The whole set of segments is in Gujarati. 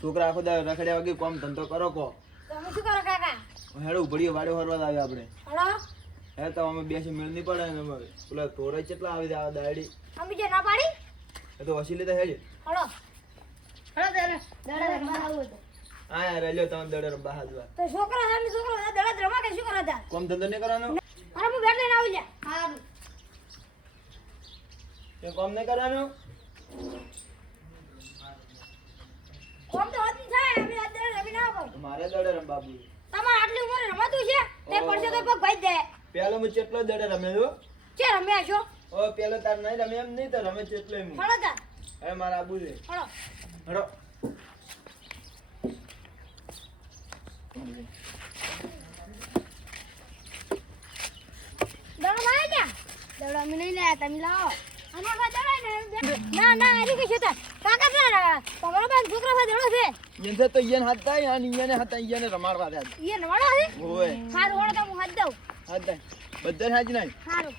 છોકરા આખો દા રખડ્યા વગર કામ ધંધો કરો કો. તમે શું કરો કાકા? હેડો ઉભડીએ વાડે ફરવા આવે આપણે. હલો હે તો અમે બેસી મેળ નહીં પડે ને પેલા તોરે કેટલા આવી આ દાડી. અમે જે ના પાડી એ તો વસી લેતા હેડે. હલો હલો દડા રમવા આવું તો હા યાર રેલ્યો તમે દડે રંબા હાજવા. તો છોકરા સામે છોકરા દડા રમવા કે શું કરો તા? કામ ધંધો નહીં કરવાનો. અરે હું બેઠ લઈને આવું લ્યા. હારું એ કામ નહીં કરવાનું. કોમ તો હોતી થાય અમે આ દડા રમી ના આવો. મારે દડે રંબા બાબુ. તમાર આટલી ઉંમરે રમાતું છે તે પડશે તો પગ ભાઈ દે. પેલો હું કેટલો દડે રમે છો. કે રમ્યા છો? ઓ પેલો તાર નહીં રમે એમ નહીં તો રમે કેટલો એમ. હળો તા હવે મારા આબુ છે. હળો હડો. દડો લાય લ્યા. દડો અમે નહીં લાયા તમે લાવો. આનો કા દડો ને ના ના આરી કે છે તા કાકા ના તમારો બેન છોકરા પાસે દડો છે. યને તો યન હાથ થાય અને યને હાથ યને રમાડવા દે. ઈ નવાડો છે. ઓય હારું હોળ તો હું હાથ દઉં. હાથ થાય બધા હાજ નહીં. હારું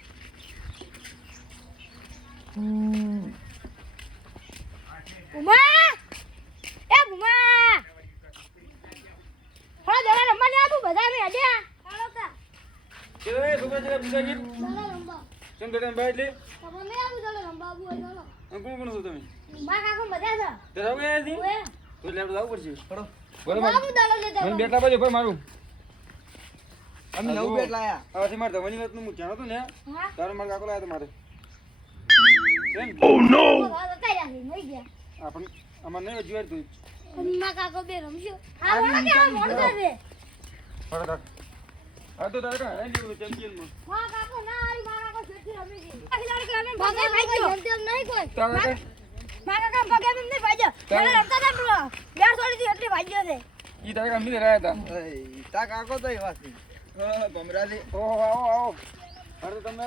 ઉમા એ ઉમા હા દડા રમવા લે આબુ બધા મે અડ્યા હાલો તા કે છોકરા જરા બુજાજી દડા રમવા કેમ દડે બાઈ લે. તમે મે આબુ દડા રમવા આબુ હોય ચાલો કોણ કોણ છો તમે. મા કાકો મજા છે. તે રાવ ગયા છી ઓએ તો લેવડ લાવ પડશે. હડો આબુ દડો લે દે મને બેટલા બાજુ ભાઈ મારું અમે નવું બેટ લાયા. હવે મારે ધવાની વાત નું જાણો તો ને હા તારો મારે કાકો લાયા તો મારે કેમ હા તો તૈયાર થઈ ગયા આપણ અમાર નહીં જીવાર તું મા કાકો બે રમજો હા વળો કે આ મોડ કરે ફટાફટ આ તો તારે કા એની ચેમ્પિયન માં મા કાકો ના આરી મા કાકો છેટી રમી ગઈ આખી લાડ કે અમે ભાગે ભાઈ જમ નહીં કોઈ તારે મા કાકા ભાગે એમ નહીં ભાઈ મને રમતા તા પેલો બેર છોડી દી એટલે ભાગ્યો છે ઈ તારે કામ નહીં રહ્યા હતા તા કાકો તો એવા છે. હા ભમરાજી. ઓહો આવો આવો અરે તમે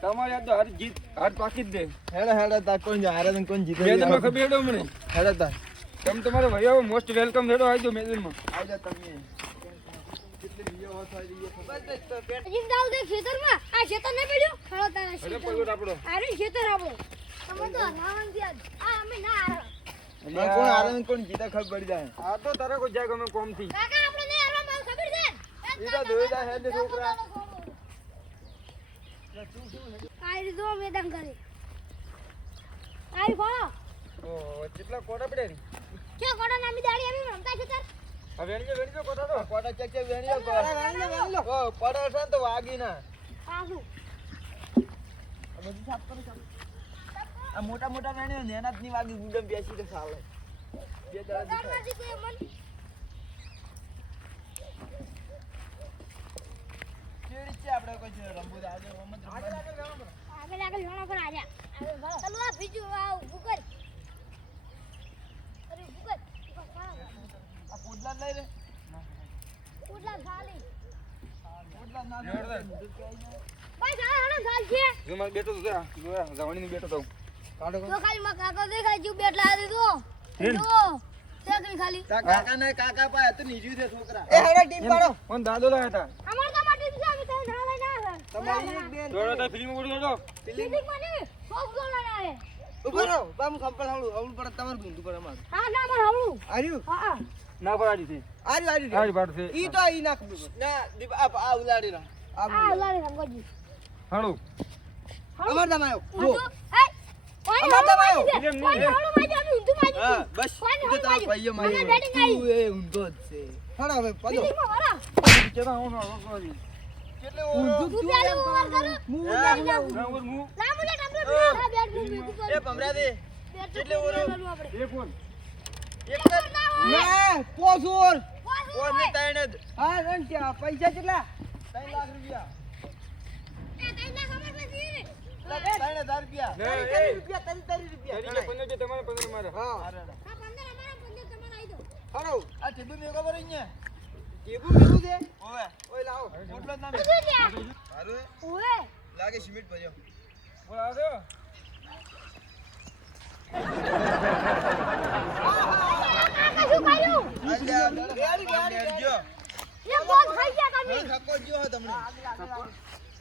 તમારી યાદ હર જીત હર પાકી જ દે હેડો હેડો તા કોણ હારે ને કોણ જીતે. મેદાનમાં ખબર હેડો મને હેડો તા તમે તમારે ભાઈઓ મોસ્ટ વેલકમ હેડો આવજો મેદાનમાં આવજો તમે. કેટલી વિયો હોત હોય એ ખબર છે તો પેટ. જીમ દાવ દે ખેતરમાં આ ખેતર નહીં પડ્યું ખળો તારા હેડો ખેતર પગડ આપણો આરે ખેતર આપણો તમે તો નાવન દિયા આ અમે ના આરો અને કોણ હારે ને કોણ જીતે ખબર પડી જાય. આ તો તારે કોઈ જાય ગમે કોમ થી કાકા આપણે નહીં આરવા માં ખબર છે ઈ તો ધોઈ જાય હેડ છોકરા. આરી દો મેદાન કરી આરી ફોળો ઓહો કેટલા કોટા પડે રી કે કોડા નામી દાડી અમે રમતા છે તાર હવે વેણી કોટા તો કોટા ચેક ચેક વેણીઓ કો. ઓ પડે છે ને તો વાગી ના. આસુ આ બધું સાફ કરો ચાલો. આ મોટા મોટા વેણીઓ નેના જ ની વાગી ગુડમ બેસી તો સાલે. બે દાડા તાર દેખાય. નથી તે મન કેડી છે આપણે કોઈ છે રંબુ આજે મમ્મદ આગળ આગળ જોણો પર આજા ચાલો આ બીજું આ ઊભું કર અરે ઊભું કર આ પોડલા લઈ લે. ઉડલા ખાલી પોડલા ના લેવડ દે. ભાઈ જા હાલો ચાલ છે જો મારે બેટો તો જા જવાની બેટો તો કાઢો તો ખાલી માં કાકો દેખાય જુ બેટલા દીધો હેન. જો તેકની ખાલી તા કાકા ને કાકા પાય તો નીજ્યું છે છોકરા. એ હેડો ટીમ પાડો. કોણ દાદો લાયા હતા અમાર તો માટે છે અમે તો ના લઈને આવ્યા તમારી એક બેન. જોડો તો ફિલ્મ ઉડી જોડો ફિલિંગ માં નહીં સોફ ગોલ લઈને ઉભો રહો. બામ સંપલ હવળું પર તમાર ગુંદુ પર અમાર. હા ના માર હવળું આર્યું હા ના પડાડી છે આર્યું આરી બાટ છે ઈ તો ઈ નાખ ના દીપ આ ઉલાડી ના આ લારી રંગોજી હાલો અમાર દમ આયો જો એ કોઈ અમાર દમ આયો. કેમ નહીં? કોઈ હવળું માજી અમે ઊંધું માજી હા બસ કોઈ ઈ તો તારો ભાઈઓ મને મારી બેટિંગ આવી તું એ ઊંધો જ છે. હળો હવે પદો ફિલિંગ માં વરા કેતા હું ના રોકવાજી કેટલે તું પેલો ઓવર કરો હું ના ઓર મુ લાંબુ લે ટાંબલે આ બેટ મૂકી ઉપર એ ભમરા દે કેટલે ઓવર આપણે એ કોણ એક જ ના પોસોર કોણ ને તાણે જ હા રંટ્યા પૈસા કેટલા 3 લાખ રૂપિયા એ તૈના ખબર નથી રે 3000 રૂપિયા ના એ રૂપિયા 30 રૂપિયા તરીકે 15 જે તમારે 15 મારે હા આ 15 અમારા 15 તમારા આવી દો હળો આ ટેબુ મેં ખબર અહીંયા ટેબુ મેલું છે ઓવે ઓય લાવો પોટલો ના મે શું લ્યા હારું ઓએ લાગે સિમેન્ટ ભર્યો બોલ આવજો કાકા શું કર્યું અલ્યા રેડી જો એ બોલ ખાઈ ગયા તમે થકો જો હો તમને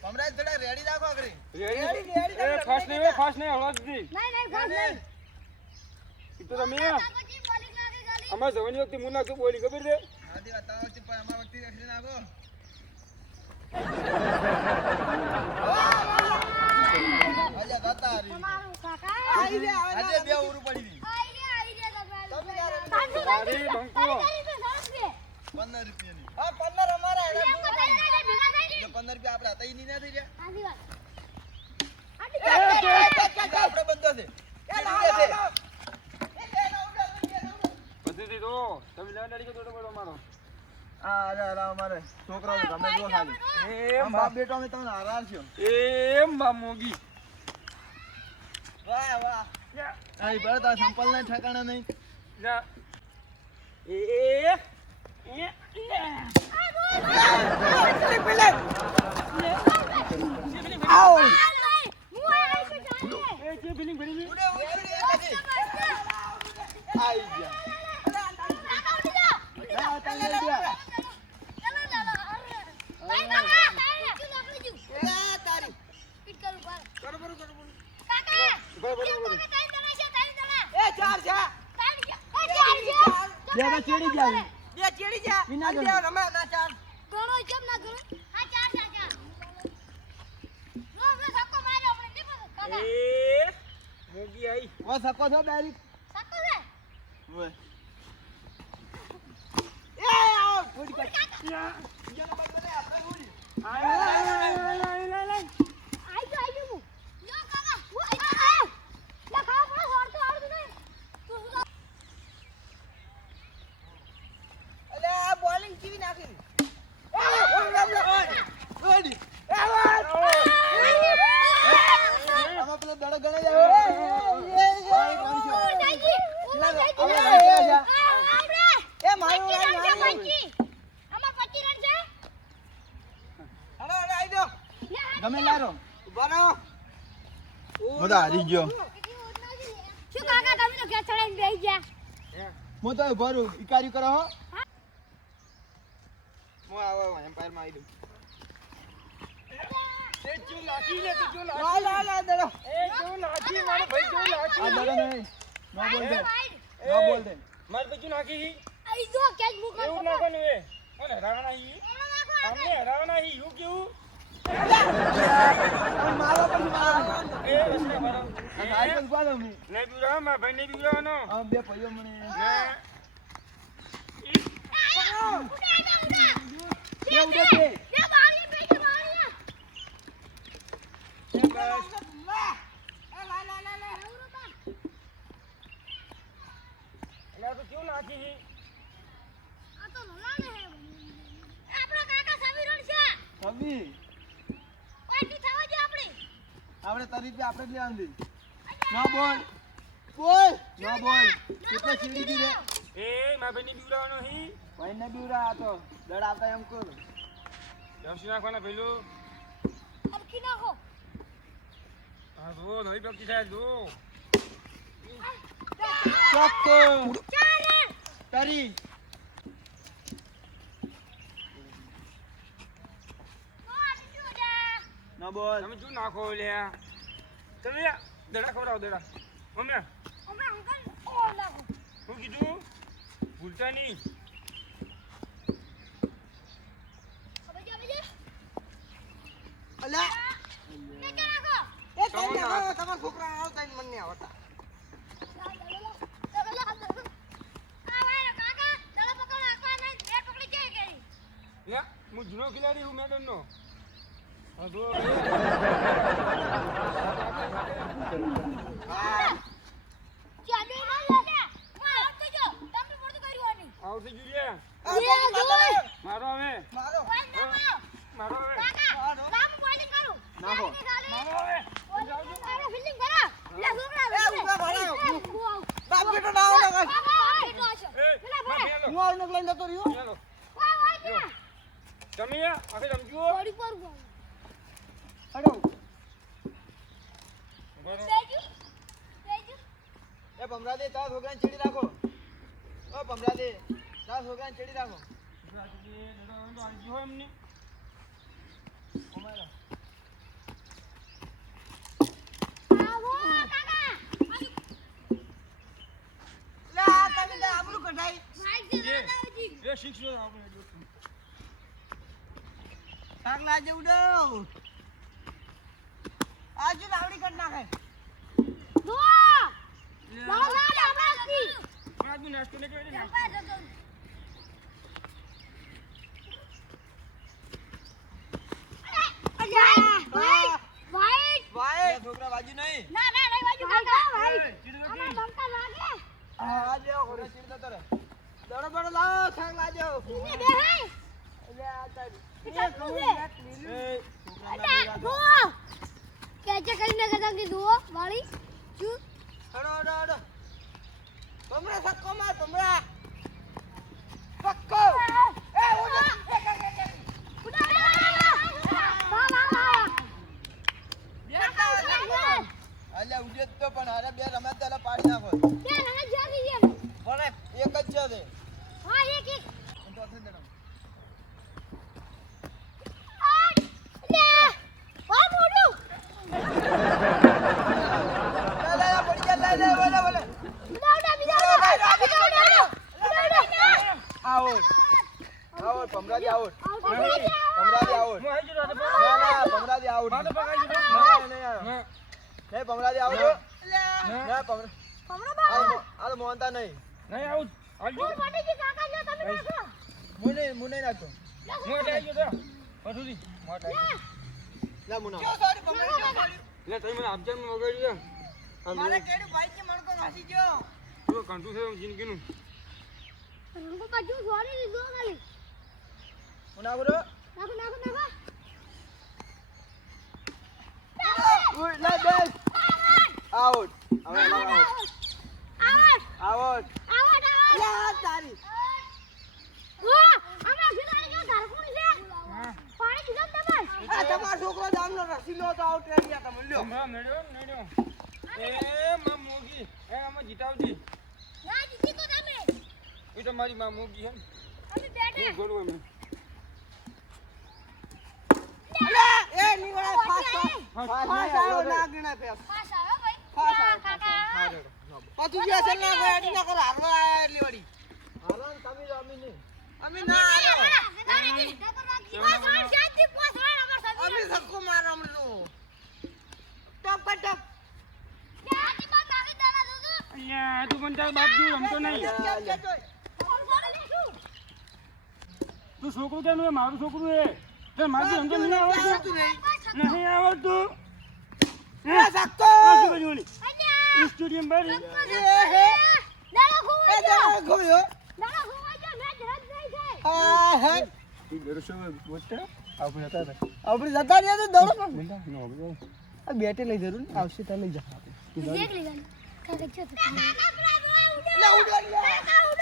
ભમરા થોડા રેડી રાખો આગળ રેડી એ ફાસ્ટ નહીં હળવા દીધી નહીં નહીં ફાસ નહીં ઈ તો તમે કાકાજી બોલિંગ લાગે ગાલી અમાર જવાની વખતે મુના શું બોલી ખબર છે? આદી બતાવો છે પણ અમાર વખતે એક્સિડન્ટ આગો અલ્યા દાતા રી તમારું કાકા આઈ રે આજે બે ઉરું પડી ગઈ આઈ રે અરે બંકો 15 રૂપિયાની હા 15 અમારા એ 15 રૂપિયા આપણે હતા ઈ ની ના થઈ ગયા આપણે બંધો છે બધી તો તમે ના ડાડી કે તો બોલો મારો. આ અરે અમારે છોકરાઓ ગમે જો ખાલી એ આમ બાપ બેટો અમે તમને હારાર છો એ મામોગી. વાહ વાહ આઈ ભરત આ સંપલ ને ઠકાણા નહીં જા એ એ જે ફિલિંગ ભરી ગઈ. ઉડે ઉડે કાજી આઈ ગયા ના તને લઈ ગયા એ ચાર છે બે તો ચીડી ગયા બે ચેડી જા વિના અને ગણો. બે રમે ના ચાર એ મોગી આઈ. ઓ સકો છો ડાયરેક્ટ ઓય એ આવ ફૂડી કાઢ અલે આ બોલિંગ કેવી નાખી ઓડી આમાં પેલો દડો ગણે એ મારું હાલો હાલો આઈ દો ગમે લારો ઉભા રહો હું તો હારી ગયો શું કાકા તમે તો ઘેર ચડાઈને બેસી ગયા હું તો ભરું ઇકારી કરો હો હું આવો એમ્પાયર માં આવી દઉં એ જો લાગી લે તો જો લા લા લા દડો એ જો લાગી મારો ભાઈ જો આ લાગી. દડો નહીં નો બોલ દે નો બોલ દે માર તો જો નાખી. આઈ જો કેચ મુક એવું નાખવાનું એ ઓને હરાવના હી આમને હરાવના હી યુ કેવું મારો પછી મારો એ વસરે મારો આ હારી તો ઉભા રહો મી ને બીરા માં ભાઈ ને બીરાનો આ બે ભાઈઓ મને ને બે ઉડે બે એ બસ એટલે તો કેવું નાખી હી કભી આપણે તારી રૂપિયા આપણે જ લેવાનું દે નો બોલ બોલ નો બોલ કેટલા ચીડી દી રે એ માર ભાઈ ને બીરાનો હી ભાઈ ને બીવરા આ તો દડ આવતા એમ કર જમસી નાખવાના પેલું હા જો નવી વ્યક્તિ સાહેબ જો ચોક્કો તારી નો બોલ તમે શું નાખો લ્યા તમે દડા ખવડાવો દડા મમ્મી શું કીધું ભૂલતા નહીં અલે એ તને આવો તમાર છોકરા આવતા ને મન ને આવતા લ્યા હું જૂનો ખિલાડી હું મેડમ નો હા જો આવશે જુલિયા મારો હવે મારો મારો હવે નાખો મારો હવે બાપ બેટો ના આવો ના એ માં ફેલો હું આવીને લઈને જતો રહ્યો ફેલો તમે આખે સમજો હડો એ ભમરા દે તારા છોકરાને ચીડી રાખો ઓ ભમરા દે તારા છોકરાને ચીડી રાખો એમની ઓમારા લે આ તમે આબરૂ કઢાઈ એ શીખશો આપણે જો. શાક લાજે ઉડો આજુ લાવડી કર નાખે જો લાવો લાવો આપણાથી પણ આજનો નાસ્તો ને કરી દે. વાઈટ ભાઈ છોકરા બાજુ નહીં ના ના નહીં બાજુ કાકા વાઈટ ચીડો અમાર નથી. બંકા લાગે આ જે ઘોડે ચીડતો તરે દડો બડો લાવો શાક લાજો ઈને બેહે એટલે આ તારી એ કાકુ છે એ છોકરા અડા જો કેચે કરીને કદા કીધું વાળી ચૂ હડો હડો હડો તમરા સક્કો માર તમરા સક્કો એ ઉડો અલ્યા ઉજે તો પણ હારે બે રમે તો પાડી નાખો પણ એક જ છે તે તો થઈ દેડો લે પડી જા લે બોલે બોલે આવો આવો ભમરાજી આવો ભમરાજી આવો હું આવી ગયો તો ના ના ભમરાજી આવો માથે પકાઈ ગયો. ના નહીં આવો ના નહીં ભમરાજી આવો ના ભમરા આ મોહનતા નહીં નહીં આવું આવજો. મુને નાખતો હું એટલે આવી ગયો તો પછુથી મોટ આવી ગયો. લા મુના જો સોરી બમણી જો સોરી એટલે તમે મને આપજાન વગાડ્યું મારે કેડું ભાઈ કે મણકો નાસી ગયો તો કંઠું છે જિંદગીનું. મુના બોલો ઉઈ લે બેસ આઉટ હવે આઉટ લા તારી આ તમારો છોકરો જામનો રસીલો તો આઉટ રહી ગયા તમે લ્યો હમણાં નડ્યો નડ્યો. એ માં મોગી એ આમાં જીતાવજી. એ તો મારી માં મોગી હે ને. હું ગોળું એમને. એ નીવડા ફાસ આવો ના ગણા ફેસ પાછું જે અસલ ના કોઈ અડી ના કરો હારવા આયા એટલી વડી હાલો તમે રમી નહીં અમે ના આવ્યો અમે સક્કો મારમ લો ટપ ટપ અહીંયા તું પણ તાર બાપ જેવું રમતો નહીં. તું છોકરું કેનું એ મારું છોકરું એ તે મારું રમતો નહીં આવડતું. નહીં આવડતું. એ સક્કો આ શું કર્યું ઓલી? સ્ટેડિયમ બહાર એ જા ગયો હા હે આપણે જતા રહ્યા તો દોડો પણ આ બેટે લઈ જરૂર આવશે તમે જા દેખ લીધા કાકા છો તો ના ઉડો